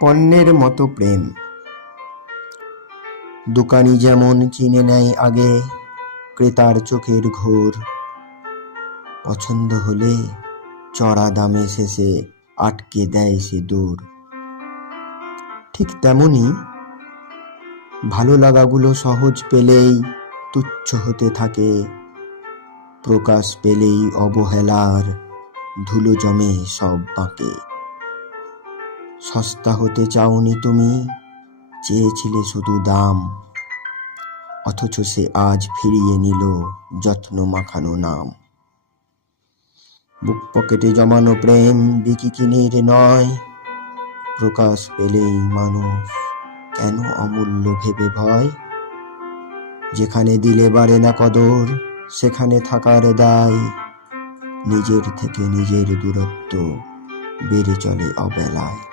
পণ্যের মতো প্রেম। দোকানি যেমন চিনে নেয় আগে ক্রেতার চোখের ঘোর, পছন্দ হলে চড়া দামে শেষে আটকে দেয় সে দূর। ঠিক তেমনি ভালো লাগাগুলো সহজ পেলেই তুচ্ছ হতে থাকে, প্রকাশ পেলেই অবহেলার ধুলো জমে সব বাঁকে। সস্তা হতে চাওনি তুমি, চেয়েছিলে শুধু দাম, অথচ সে আজ ফিরিয়ে নিল যত্ন মাখানো নাম। বুক পকেটে জমানো প্রেম বিকিকিনির নয়, প্রকাশ পেলেই মানুষ কেন অমূল্য ভেবে ভয়। যেখানে দিলে বাড়ে না কদর সেখানে থাকার দায়, নিজের থেকে নিজের দূরত্ব বেড়ে চলে অবেলায়।